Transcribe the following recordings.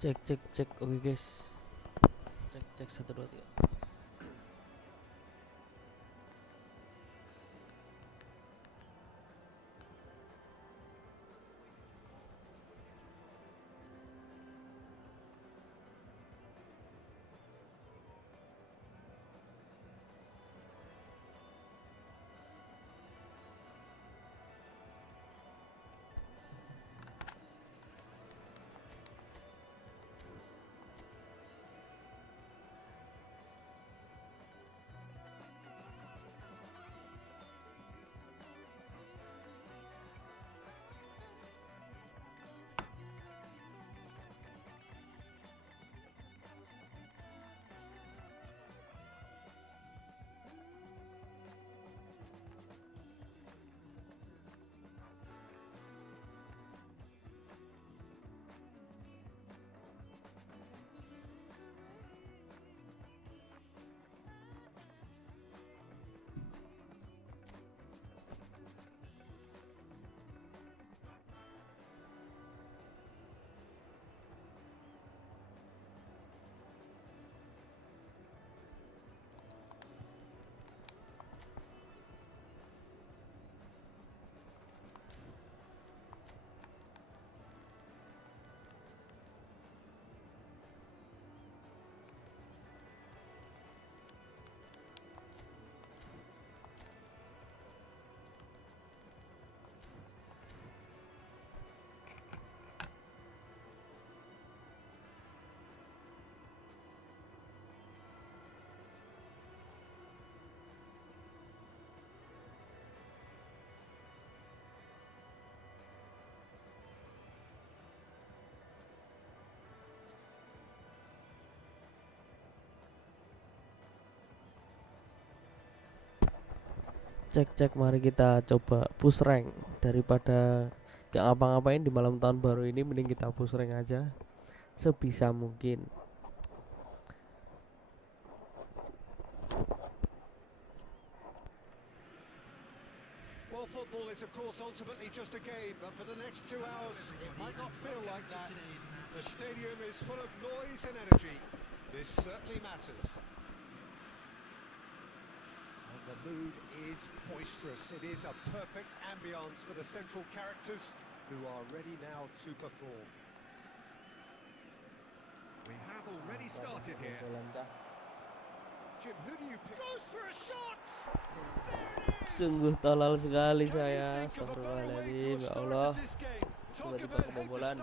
Cek cek cek. Oke guys. Cek cek 1 2 3. Cek cek, mari kita coba push rank. Daripada gak ngapa-ngapain di malam tahun baru ini, mending kita push rank aja sebisa mungkin. Well, football is of course ultimately just a game, but for the next 2 hours it might not feel like that. The stadium is full of noise and energy. This certainly matters. And the mood is boisterous. It is a perfect ambience for the central characters who are ready now to perform. We have already started here. Jim, who do you pick? Goes for a shot! Sungguh tolol sekali saya. Astagfirullahaladzim, ya Allah. Tiba-tiba kebobolan.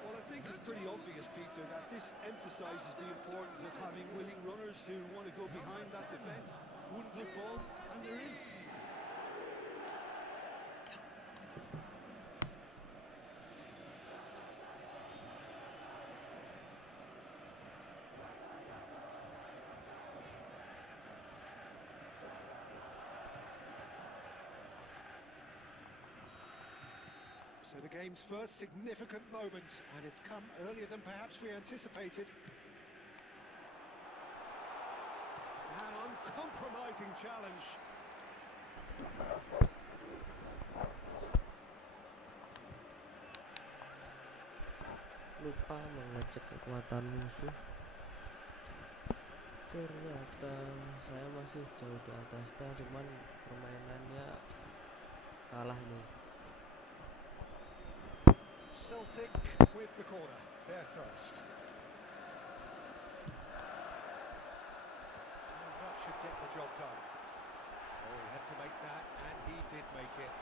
Well, I think it's pretty obvious, Peter, that this emphasises the importance of having willing runners who want to go behind that defence. One good ball, and they're in. So the game's first significant moment, and it's come earlier than perhaps we anticipated. An uncompromising challenge. Lupa mengecek kekuatan musuh. Ternyata saya masih jauh di atasnya, cuman permainannya kalah nih. Celtic with the corner, there first. And that should get the job done. Oh, he had to make that, and he did make it.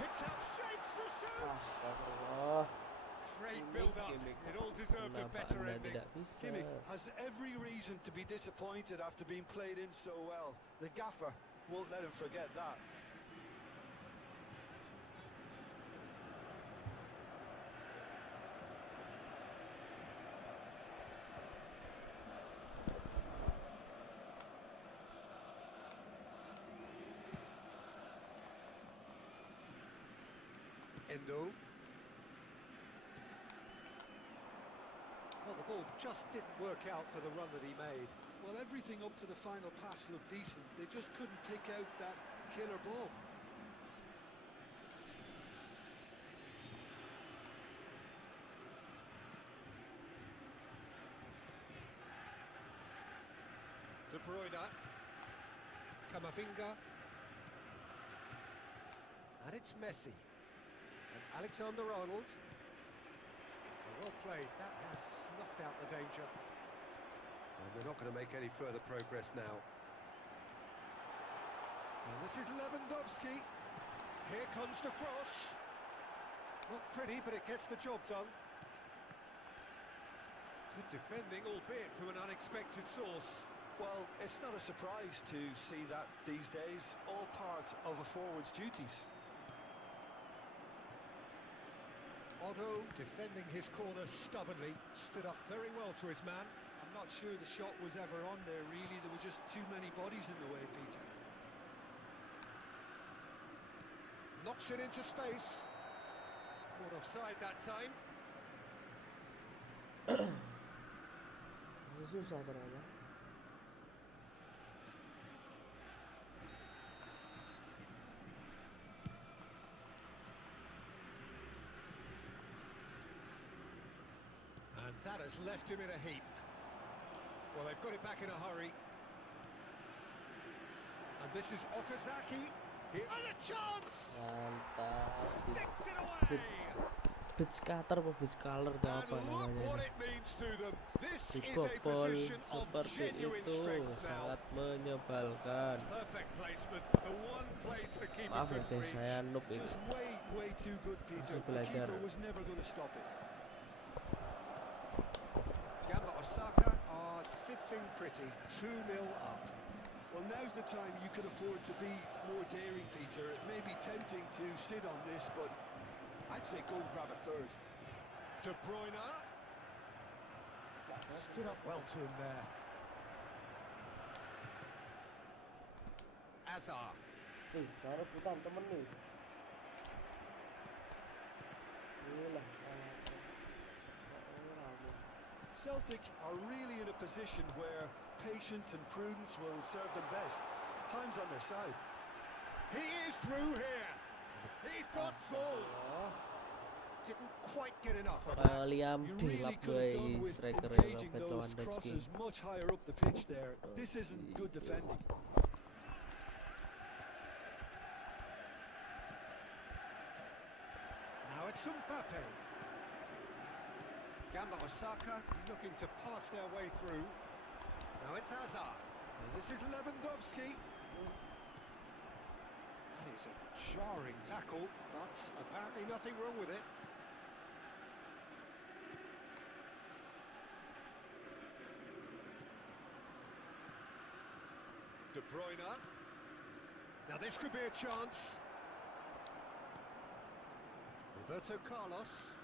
Picks out shapes to shoot! Astagfirullah. Great build-up. It all deserved a better ending. Kimmy has every reason to be disappointed after being played in so well. The gaffer won't let him forget that. Endo. Well, the ball just didn't work out for the run that he made. Well, everything up to the final pass looked decent. They just couldn't pick out that killer ball. Bruyne. Camavinga. And it's Messi. And Alexander-Arnold. Well played. That has snuffed out the danger. And they're not going to make any further progress now. And this is Lewandowski. Here comes the cross. Not pretty, but it gets the job done. Good defending, albeit from an unexpected source. Well, it's not a surprise to see that these days, all part of a forward's duties. Otto, defending his corner stubbornly, stood up very well to his man. I'm not sure the shot was ever on there, really. There were just too many bodies in the way, Peter. Knocks it into space. Caught offside that time. Susah ternyata. And that has left him in a heap. Well, they've got it back in a hurry. And this is Okazaki. Here and a chance! Mantap. Sticks it away! Beach cutter apa beach color atau And apa look namanya what ini. it means to them. This Di is a bobol position of seperti genuine itu strength now. sangat menyebalkan. Perfect placement. The one place the keeper Maaf ya couldn't guys, reach. saya noob ini. Just way too good, Peter. Masih The belajar. keeper was never going to stop it. Gamba Osaka are sitting pretty. 2-0 up. Well, now's the time you can afford to be more daring, Peter. It may be tempting to sit on this, but I'd say go and grab a third. De Bruyne. Stood up well to him there. Azar. Jangan rebutan temen nih. Inilah. Celtic are really in a position where patience and prudence will serve them best. Time's on their side. He is through here. He's got full. Didn't quite get enough of that. Liam You Delap really could have done guys, with striker engaging Robert those Lewandowski. crosses much higher up the pitch there. This isn't good defending. Now it's Mbappe. Gamba Osaka looking to pass their way through. Now it's Azar. And this is Lewandowski. That is a jarring tackle, but apparently nothing wrong with it. De Bruyne. Now this could be a chance. Roberto Carlos.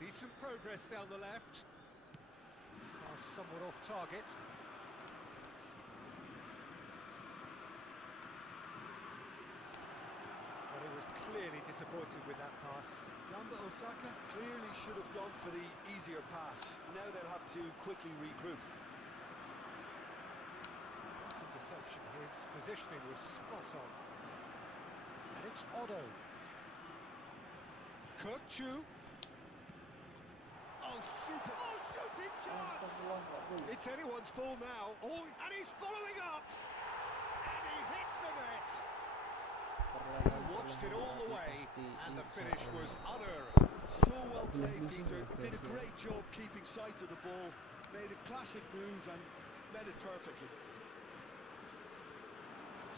Decent progress down the left. Pass somewhat off target. Well, he was clearly disappointed with that pass. Gamba Osaka clearly should have gone for the easier pass. Now they'll have to quickly regroup. Nice interception. His positioning was spot on. And it's Otto. Kirkchu. Oh, super. Oh, shooting chance! It's anyone's ball now. Oh, and he's following up. And he hits the net. He watched it all the way, and the finish was unerring. So well played, Peter. Did a great job keeping sight of the ball. Made a classic move and met it perfectly.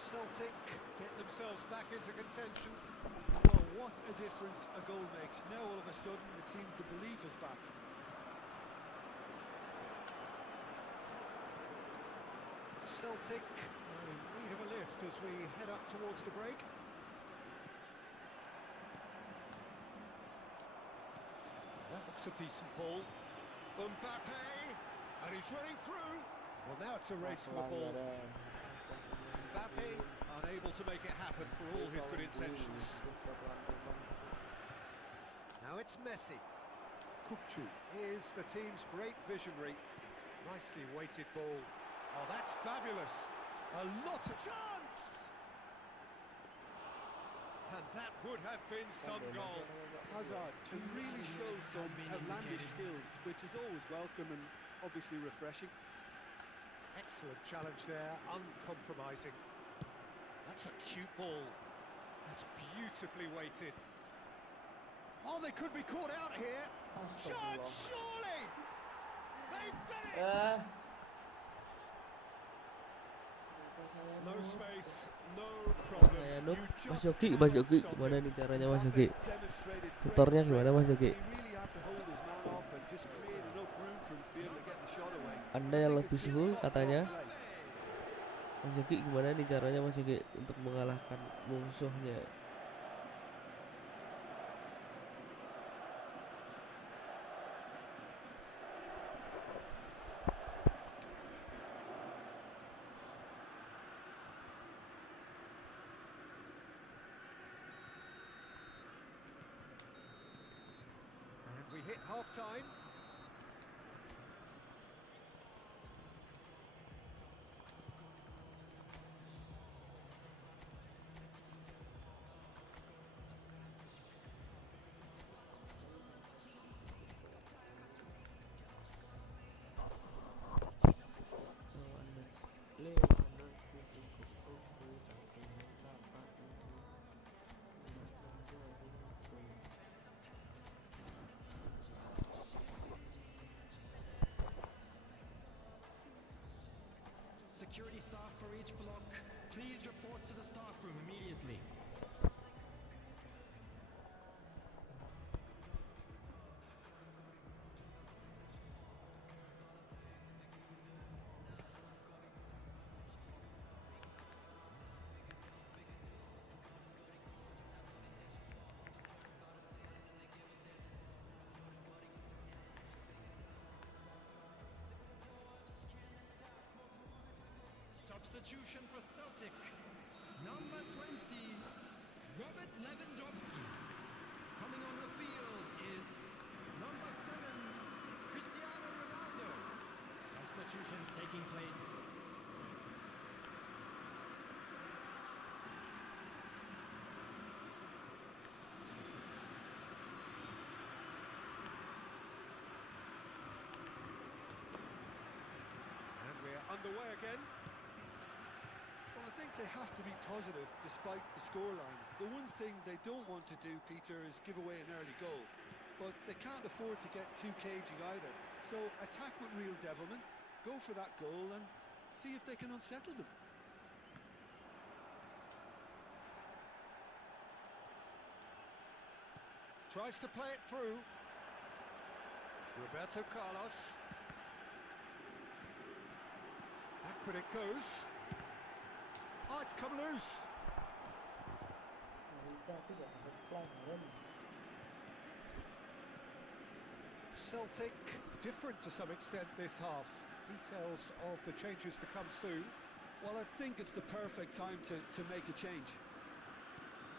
Celtic get themselves back into contention. Well, what a difference a goal makes. Now all of a sudden it seems the belief is back. Celtic are in need of a lift as we head up towards the break. That looks a decent ball. Mbappe, and he's running through. Well, now it's a race for the ball. Mbappe unable to make it happen for all his good intentions. Now it's Messi. Kukcu is the team's great visionary. Nicely weighted ball. Oh, that's fabulous. A lot of chance! And that would have been some goal. Hazard can really show some outlandish skills, which is always welcome and obviously refreshing. Excellent challenge there, uncompromising. That's a cute ball. That's beautifully weighted. Oh, they could be caught out here. Shot, surely! They've done it! No space, no problem. Saya Nur, You Mas just Yogi, cannot stop gimana him. nih caranya In Mas that Yogi? they demonstrated great Tutornya gimana strength, Mas Yogi? and he really had to hold his man off and just create enough room for him to be able to get the shot away. Anda I yang think lebih it's just suhu top katanya. play. Mas Yogi, gimana nih caranya Mas Yogi untuk mengalahkan musuhnya? And we hit half-time. Security staff for each block, please report to the staff room immediately. Substitution for Celtic. Number 20, Robert Lewandowski. Coming on the field is number 7, Cristiano Ronaldo. Substitutions taking place. And we're underway again. Well, I think they have to be positive despite the scoreline. The one thing they don't want to do, Peter, is give away an early goal. But they can't afford to get too cagey either. So attack with real devilment, go for that goal and see if they can unsettle them. Tries to play it through. Roberto Carlos. Backward it goes. Oh, it's come loose. Celtic different to some extent this half. Details of the changes to come soon. Well, I think it's the perfect time to make a change.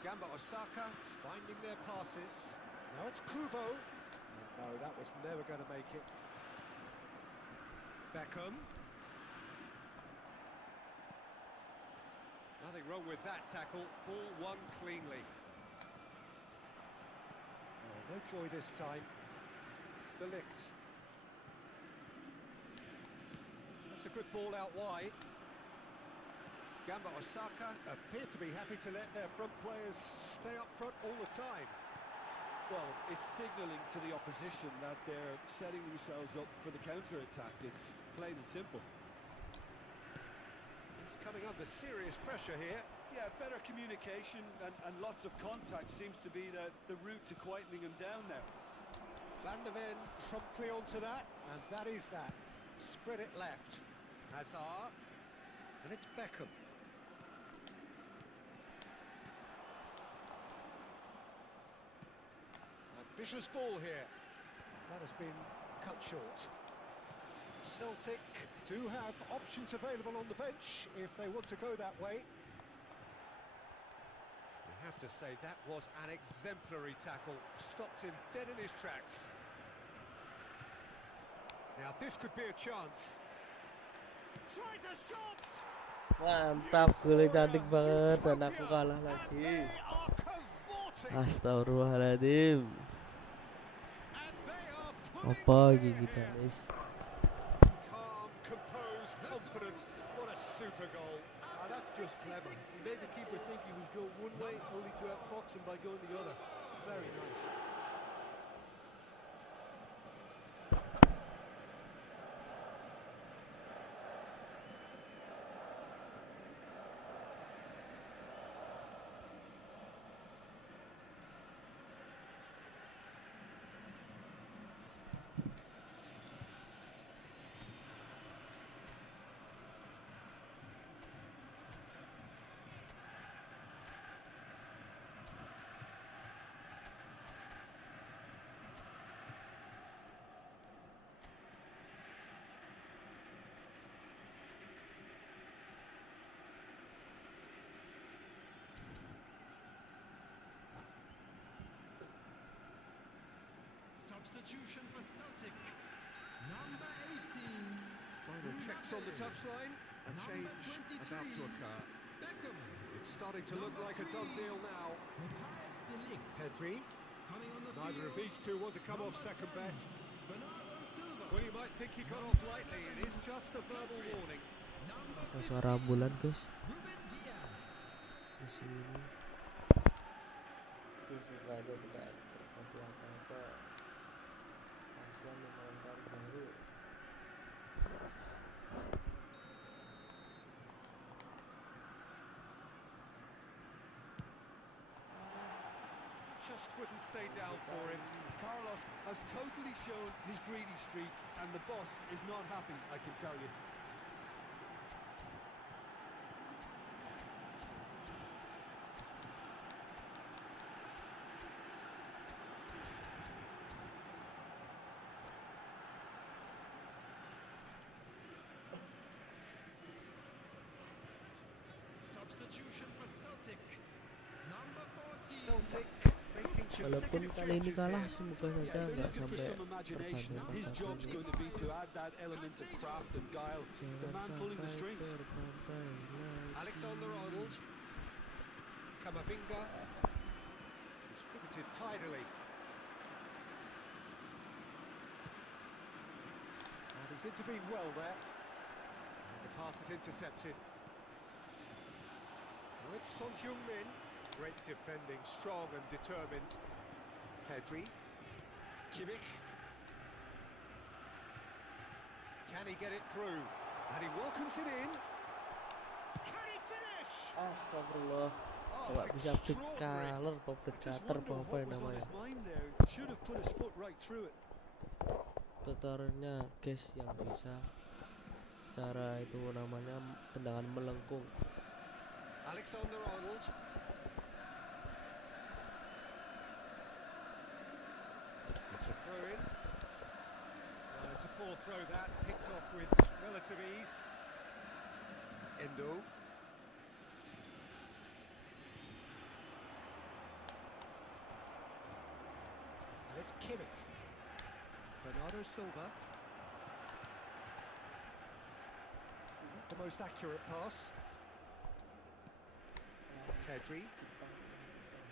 Gamba Osaka finding their passes. Now it's Kubo. And no, that was never going to make it. Beckham. Nothing wrong with that tackle. Ball won cleanly. Oh, no joy this time. De Ligt. That's a good ball out wide. Gamba Osaka appear to be happy to let their front players stay up front all the time. Well, it's signalling to the opposition that they're setting themselves up for the counter-attack. It's plain and simple. He's coming under serious pressure here. Yeah, better communication and lots of contact seems to be the route to quietening him down now. Van der Ven promptly onto that, and that is that. Spread it left. Hazard, and it's Beckham. Ambitious ball here. That has been cut short. Celtic do have options available on the bench if they want to go that way. You have to say that was an exemplary tackle. Stopped him dead in his tracks. Now this could be a chance. Tries a shot! Mantap, golnya cantik banget dan aku kalah lagi. Astagfirullahaladzim. Apa gitu guys? Calm, composed, confident. counter goal. Ah, that's just clever. He made the keeper think he was going one way, only to outfox him by going the other. Very nice. Substitution for Celtic. Number 18. Final checks on the touchline. A Number change 23. about to occur. Beckham. It's starting to look like a done deal now. Matthias de Ligt. Pedri. Coming on the Neither of field. these two want to come off second best. Bernardo Silva. Well, you might think he got off lightly. It is just a verbal warning. Number Ada suara ambulan guys Ruben Diaz. di sini. Itu semoga aja tidak terjadi apa-apa. Kasihan di malam tahun baru. Just wouldn't stay down for him. Carlos has totally shown his greedy streak, and the boss is not happy, I can tell you. Substitution for Celtic. Number 14. Celtic making Walaupun consecutive kali ini changes kalah, here. semoga Yeah, saja they're nggak looking for sampai some imagination. terbanding His 4-1 job's ini. going to be to add that element of craft and guile. The Jangan man pulling the sampai strings. terbantai lagi. Alexander-Arnold. Camavinga. Distributed tidily. And he's intervened well there. And the pass is intercepted. Now it's Son Heung-min. Great defending, strong and determined. Pedri. Kimmich. Can he get it through? And he welcomes it in. Can he finish? Astagfirullah. Oh, Nggak bisa blitz extraordinary. color, apa blitz Just cutter, wonder apa yang what was on namanya. his mind there. Should have put his foot right through it. Tutornya guys yang bisa cara itu namanya tendangan melengkung. Alexander-Arnold. It's a throw in. It's a poor throw that, picked off with relative ease. Endo. And it's Kimmich. Bernardo Silva. The most accurate pass. Pedri.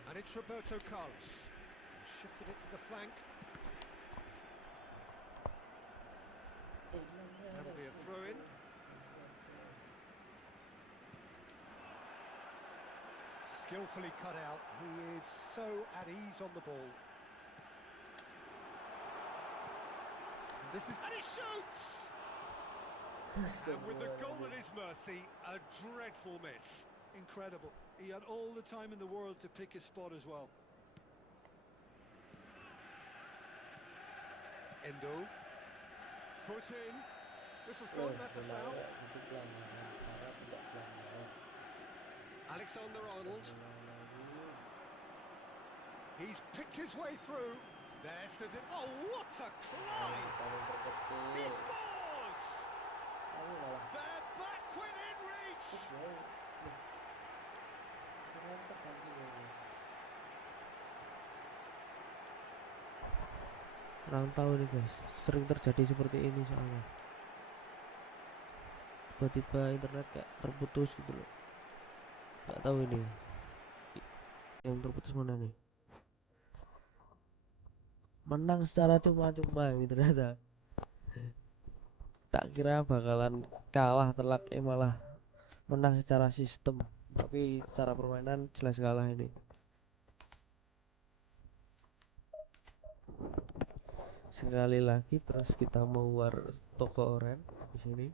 And it's Roberto Carlos. Shifted it to the flank. That'll be a throw-in. Skillfully cut out. He is so at ease on the ball. And this is... And he shoots! And with the goal at his mercy, a dreadful miss. Incredible. He had all the time in the world to pick his spot as well. Endo. Foot in. Whistle's gone, that's a foul. Itu pelanggaran, syarat tidak pelanggaran. Alexander-Arnold. He's picked his way through. There's the... Oh, what a climb! Paling He terkecil. scores! Aku malah They're back within reach! mantap lagi ini. Kurang tahu nih guys, sering terjadi seperti ini soalnya. Tiba-tiba internet kayak terputus gitu loh. Nggak tahu ini yang terputus mana nih. Menang secara cuma-cuma ini ternyata. Tak kira bakalan kalah telak, malah menang secara sistem, tapi secara permainan jelas kalah ini. Sekali lagi terus kita mau war toko oren di sini.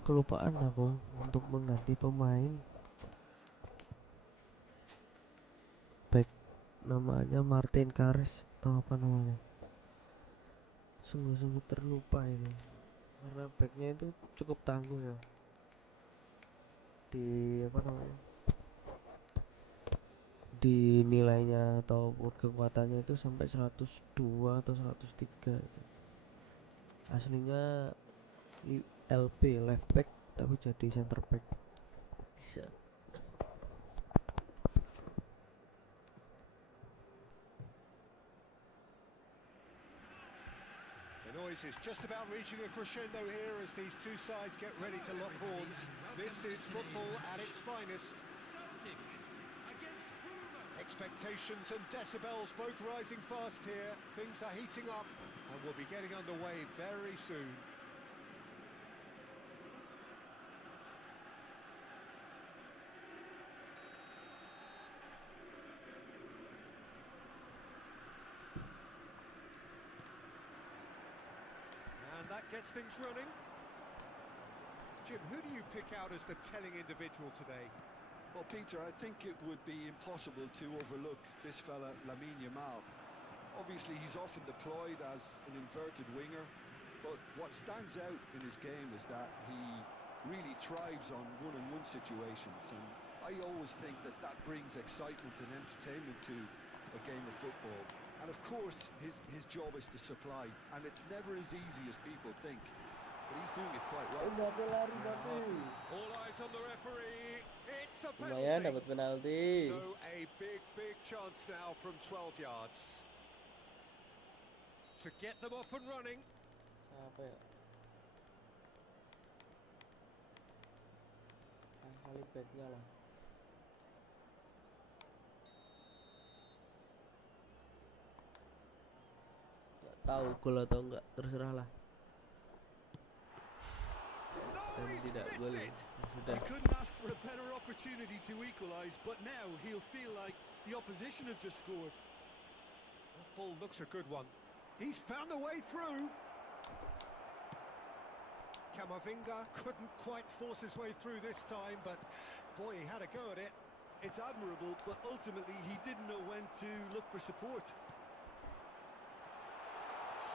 Kelupaan aku untuk mengganti pemain back, namanya Martin Karis atau apa namanya. Sungguh-sungguh terlupa ini, karena backnya itu cukup tangguh ya, di apa namanya, di nilainya atau kekuatannya itu sampai 102 atau 103 gitu. Aslinya LP left back tapi jadi center back bisa. The noise is just about reaching a crescendo here as these two sides get ready to lock horns. This is football at its finest. Celtic against Roma. Expectations and decibels both rising fast here. Things are heating up and we'll be getting underway very soon. And that gets things running. Jim, who do you pick out as the telling individual today? Well, Peter, I think it would be impossible to overlook this fella, Lamine Yamal. Obviously, he's often deployed as an inverted winger, but what stands out in his game is that he really thrives on one-on-one situations, and I always think that that brings excitement and entertainment to a game of football. And of course, his job is to supply, and it's never as easy as people think, but he's doing it quite well. All eyes on the referee. It's a Lumayan penalty. dapat penalti. So a big chance now from 12 yards to get them off and running. Siapa ya? Kali backnya lah. Gak tahu gol atau enggak, terserah lah. Dan tidak gol ya. Sudah. He couldn't ask for a better opportunity to equalise, but now he'll feel like the opposition have just scored. That ball looks a good one. He's found a way through. Camavinga couldn't quite force his way through this time, but boy, he had a go at it. It's admirable, but ultimately he didn't know when to look for support.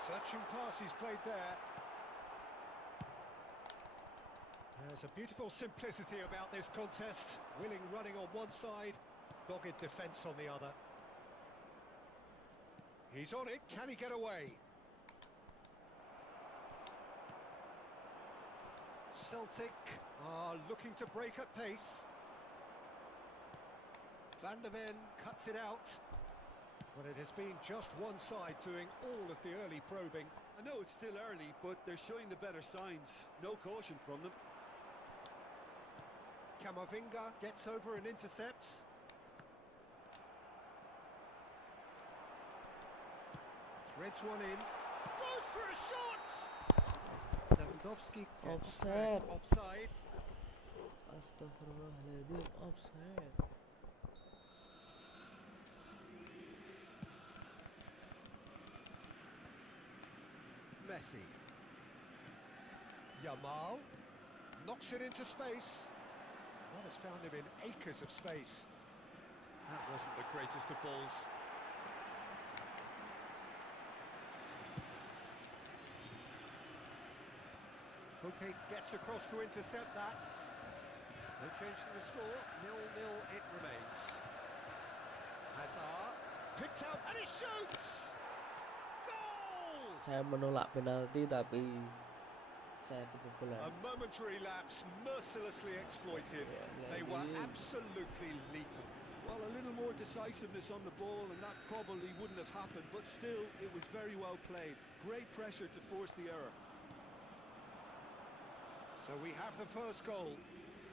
Searching pass he's played there. There's a beautiful simplicity about this contest. Willing running on one side, dogged defence on the other. He's on it, can he get away? Celtic are looking to break at pace. Van der Ven cuts it out. But it has been just one side doing all of the early probing. I know it's still early, but they're showing the better signs. No caution from them. Camavinga gets over and intercepts. Threads one in. Goes for a shot! Lewandowski gets Offside. offside. Astagfirullahaladzim, offside. Messi. Yamal knocks it into space. That has found him in acres of space. That wasn't the greatest of balls. Koke gets across to intercept that. No change to the score, 0-0 it remains. Hazard picked out and he shoots! Goal! Saya menolak penalti tapi saya kebobolan. A momentary lapse mercilessly exploited. They were absolutely lethal. Well, a little more decisiveness on the ball and that probably wouldn't have happened, but still, it was very well played. Great pressure to force the error. So we have the first goal.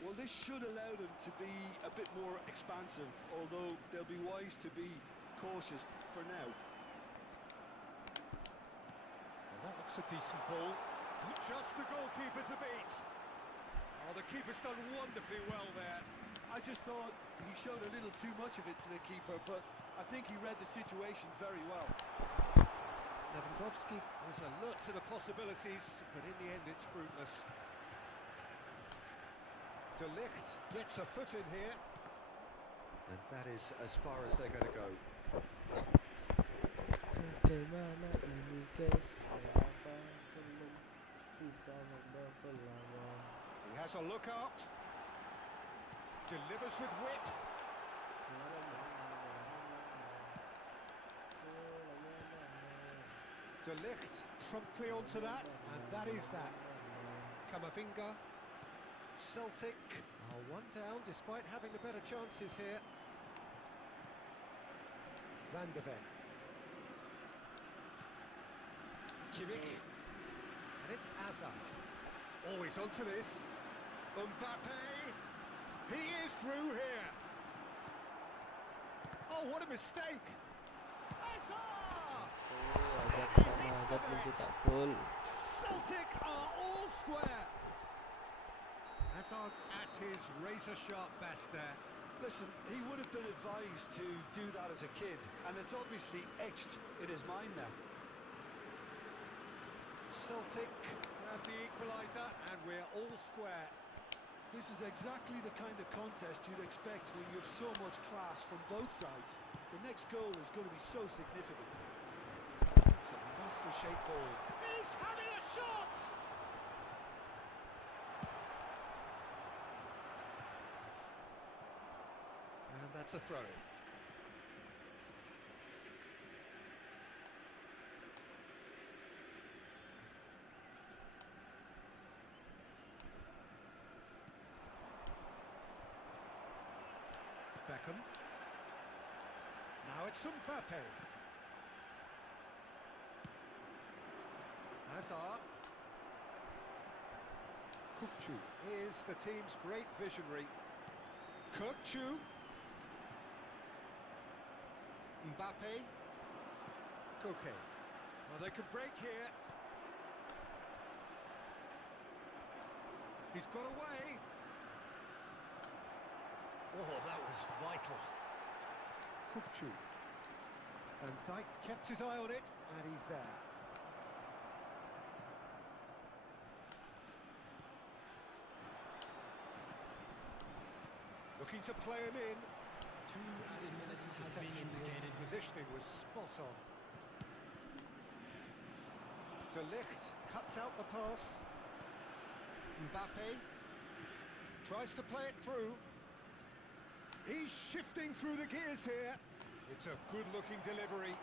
Well, this should allow them to be a bit more expansive, although they'll be wise to be cautious for now. Well, that looks a decent ball. Just the goalkeeper to beat. Oh, the keeper's done wonderfully well there. I just thought he showed a little too much of it to the keeper, but I think he read the situation very well. Lewandowski was alert to the possibilities, but in the end it's fruitless. De Ligt gets a foot in here, and that is as far as they're going to go. Bagaimana ini guys? Kenapa belum bisa membobol lawan? He has a look up, delivers with whip. De Ligt promptly onto that, and that is that. Camavinga, Celtic are one down despite having the better chances here. Van de Ven. Kimmich, and it's Hazard. Always onto this. Mbappe, he is through here. Oh, what a mistake! Hazard! Ajax sama Hazard mencetak gol. Celtic are all square. Hazard at his razor-sharp best there. Listen, he would have been advised to do that as a kid, and it's obviously etched in his mind now. Celtic grab the equaliser, and we're all square. This is exactly the kind of contest you'd expect when you have so much class from both sides. The next goal is going to be so significant. It's a nicely shaped ball. He's having a shot! And that's a throw-in. Beckham. Now it's Mbappe. Hazard. Kukçu is the team's great visionary. Kukçu. Mbappe. Koke. Well, they could break here. He's got away. Oh, that was vital. Kukçu. And Dijk kept his eye on it, and he's there. Looking to play him in. 2 added minutes has been Interception, his indicated. positioning was spot on. De Ligt cuts out the pass. Mbappe tries to play it through. He's shifting through the gears here. It's a good-looking delivery.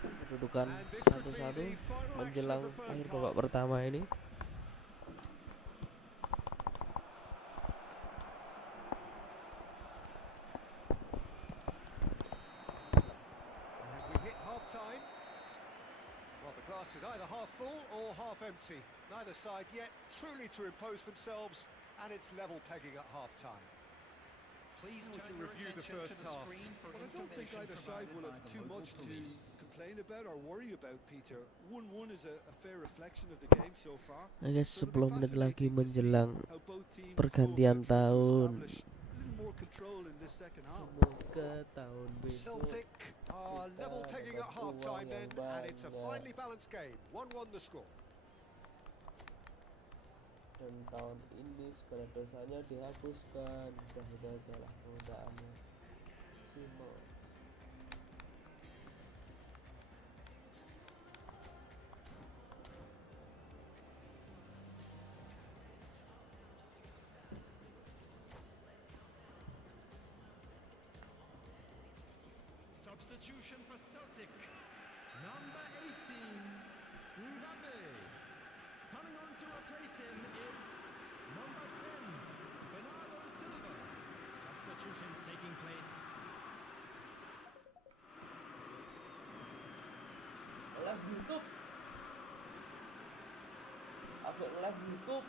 Kedudukan And this could be 1-1 the final action menjelang of the first akhir babak half. pertama ini. And we hit half-time. Well, the glass is either half full or half empty. Neither side yet truly to impose themselves, and it's level pegging at half-time. Please How would turn you your review the attention first to the half? screen for Well, I don't think information either side provided will by have the too local much to police. complain about or worry about, Peter. 1-1 is a fair reflection of the game so far. Nah guys, So it'll be 10 menit lagi fascinating to see menjelang how both teams hope pergantian they're trying to tahun. establish a little more control in this second half. Semoga tahun besok Celtic are kita level pegging dapat at half-time uang yang then, and it's a banyak. finely balanced game. 1-1 the score. Dan tahun ini segala dosanya dihapuskan. Udah itu aja lah permintaannya. Simple. Substitution for Celtic. Number 18, Mbappe. Coming on to replace him is number 10, Bernardo Silva. Substitutions taking place. Live YouTube. Upload live YouTube.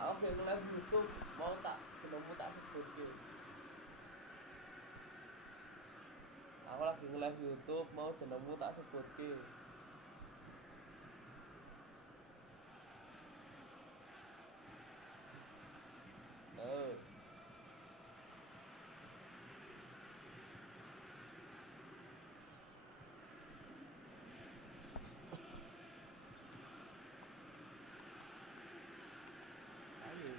Aku live YouTube mau tak jenengmu tak sebutke. Aku lagi nge-live YouTube mau jenengmu tak sebutke. Oh. Ayo.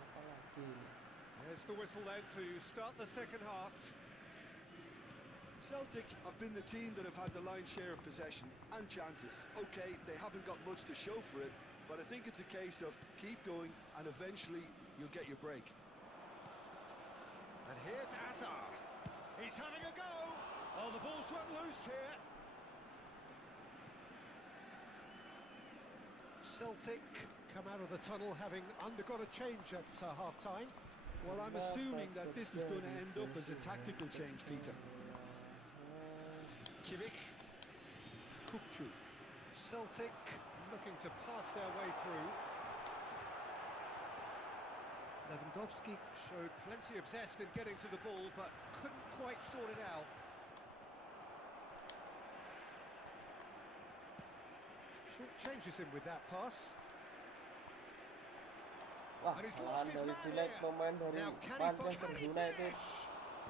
Apa lagi? There's the whistle then to start the second half. Celtic have been the team that have had the lion's share of possession and chances. Okay, they haven't got much to show for it, but I think it's a case of keep going and eventually you'll get your break. And here's Azar. He's having a go. Oh, the ball's run loose here. Celtic come out of the tunnel having undergone a change at half-time. Well, I'm assuming that this is going to end up as a tactical change, Peter. Kimmich. Kupchu. Celtic looking to pass their way through. Lewandowski showed plenty of zest in getting to the ball, but couldn't quite sort it out. Short changes him with that pass. Wah, And he's kesalahan lost his dari man jelek here. pemain dari Now can he Manchester United. finish?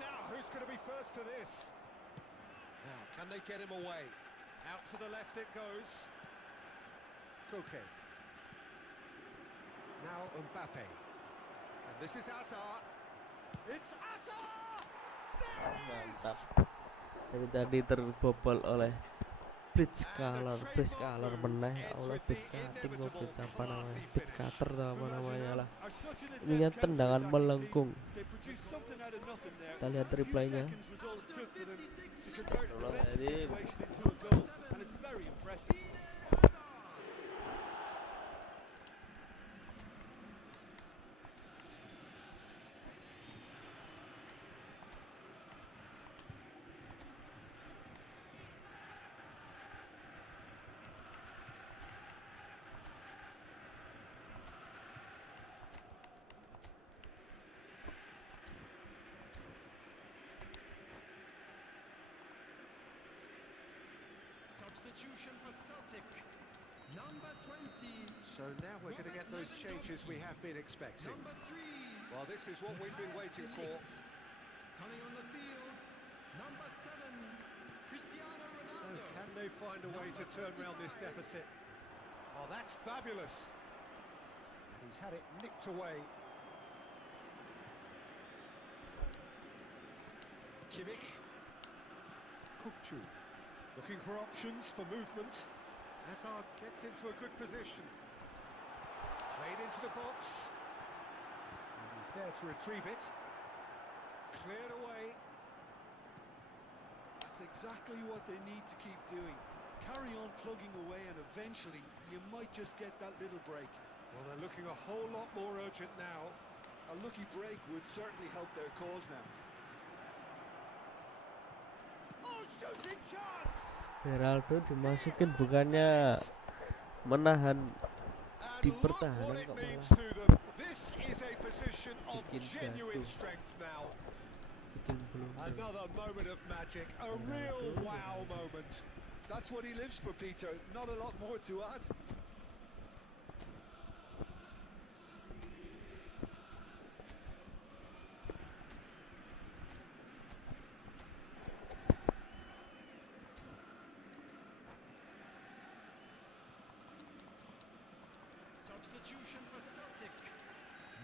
Now who's going to be first to this? Now can they get him away? Out to the left it goes. Koke. Now Mbappe. And this is Azar. It's Azar! There he is! Mantap. Dari tadi terbobol oleh Bridge color meneh ya Allah, bridge cutting kok bridge apa namanya, bridge cutter atau apa namanya lah. Ininya tendangan melengkung. Kita lihat replaynya. Substitution for Celtic. Number 20. So now we're going to get those changes we have been expecting. Number 3. Well, this is what we've been waiting for. Coming on the field. Number 7. Cristiano So Ronaldo. can they find a way to turn around this deficit? Oh, that's fabulous. And he's had it nicked away. Kimmich. Kupchu. Looking for options for movement. Hazard gets into a good position. Played into the box. And he's there to retrieve it. Cleared away. That's exactly what they need to keep doing. Carry on plugging away and eventually you might just get that little break. Well, they're looking a whole lot more urgent now. A lucky break would certainly help their cause now. shooting chance. Beraldo dimasukin bukannya menahan And di look what pertahanan it kok means malah to them. This is a position of bikin genuine gaduh, strength now. bikin blunder. Another moment of magic, a real wow moment. That's what he lives for, Peter. Not a lot more to add. Substitution for Celtic.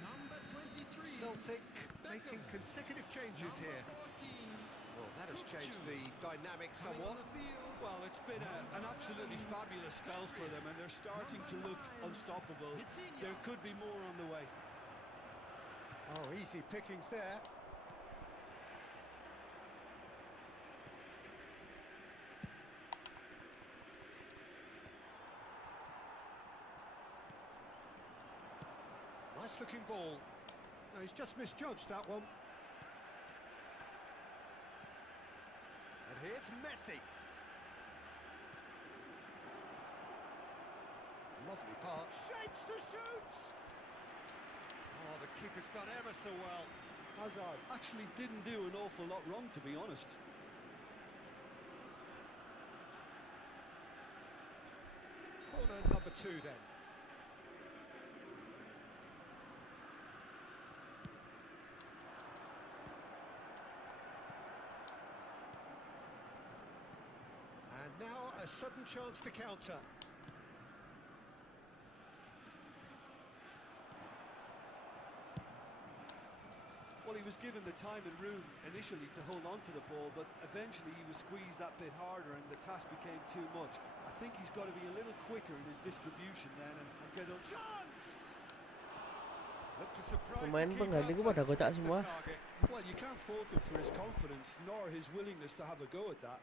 Number 23. Celtic making consecutive changes Number here. 14. Well, that has changed the dynamic Coming somewhat. on the field. Well, it's been an absolutely fabulous spell for them, and they're starting to look unstoppable. There could be more on the way. Oh, easy pickings there. Nice looking ball. No, he's just misjudged that one. And here's Messi. Lovely pass. Shapes to shoot! Oh, the keeper's done ever so well. Hazard actually didn't do an awful lot wrong, to be honest. Corner number 2 then. And now a sudden chance to counter. Well, he was given the time and room initially to hold on to the ball, but eventually he was squeezed that bit harder and the task became too much. I think he's got to be a little quicker in his distribution then and get on. Chance! Look to surprise the Pemain keeper penggantiku and pada kocak miss the semua. target. Well, you can't fault him for his confidence nor his willingness to have a go at that.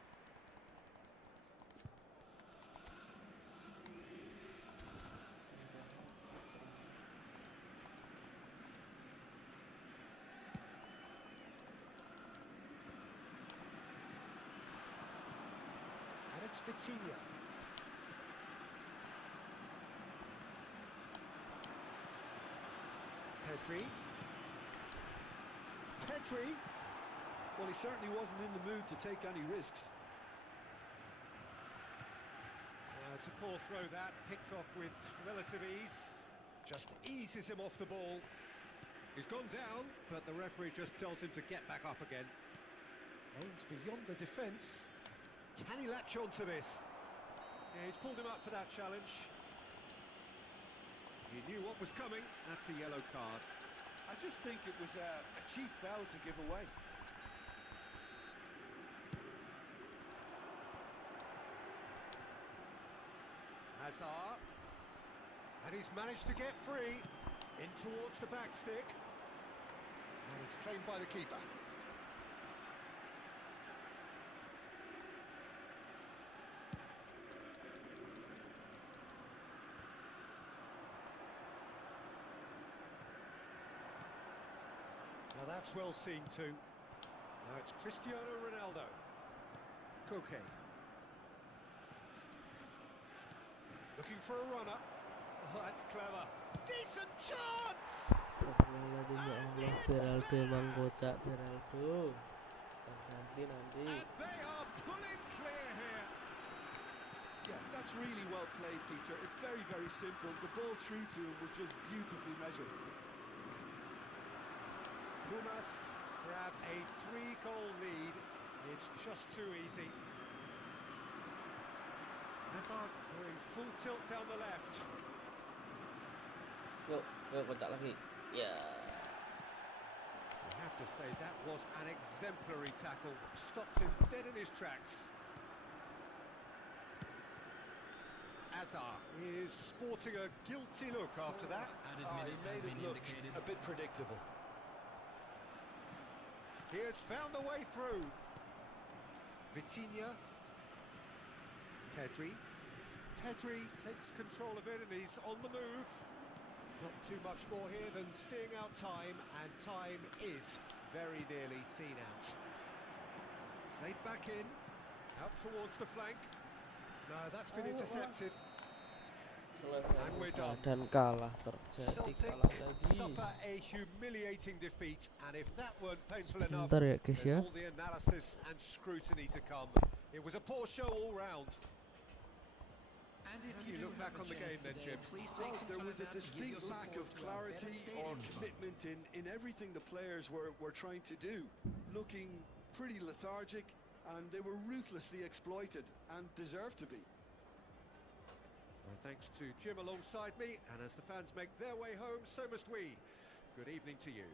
And it's Vitinha. Pedri. Well, he certainly wasn't in the mood to take any risks. It's a poor throw that, picked off with relative ease. Just eases him off the ball. He's gone down, but the referee just tells him to get back up again. Aims beyond the defence. Can he latch on to this? Yeah, he's pulled him up for that challenge. He knew what was coming. That's a yellow card. I just think it was a cheap foul to give away. Hazard. And he's managed to get free. In towards the back stick. And it's claimed by the keeper. Now that's well seen too. Now it's Cristiano Ronaldo. Koke. Looking for a runner. Oh, that's clever. Decent chance! Astagfirullahaladzim, ya Allah, Beraldo emang kocak, Beraldo. Nanti. And they are pulling clear here. Yeah, that's really well played, Peter. It's very, very simple. The ball through to him was just beautifully measured. Pumas grab a 3-goal lead. It's just too easy. Hazard going full tilt down the left. Yuk, kocak lagi. Ya. You have to say that was an exemplary tackle. Stopped him dead in his tracks. Hazard is sporting a guilty look after that. Added He minute has made it been look indicated. a bit predictable. He has found a way through. Vitinha. Pedri takes control of it and he's on the move. Not too much more here than seeing out time, and time is very nearly seen out. Played back in. Out towards the flank. No, that's been intercepted. Selesai And we're sudah done. dan kalah, terjadi Celtic kalah lagi. suffer a humiliating defeat, and if that weren't painful enough, Sebentar ya guys there's ya. all the analysis and scrutiny to come. It was a poor show all round. And if You do look back have on the chance game then, today, Jim. please take Well, some there time was a out to give distinct your lack of support to our better clarity or stadium. commitment in everything the players were trying to do. Looking pretty lethargic, and they were ruthlessly exploited and deserved to be. Well, thanks to Jim alongside me, and as the fans make their way home, so must we. Good evening to you.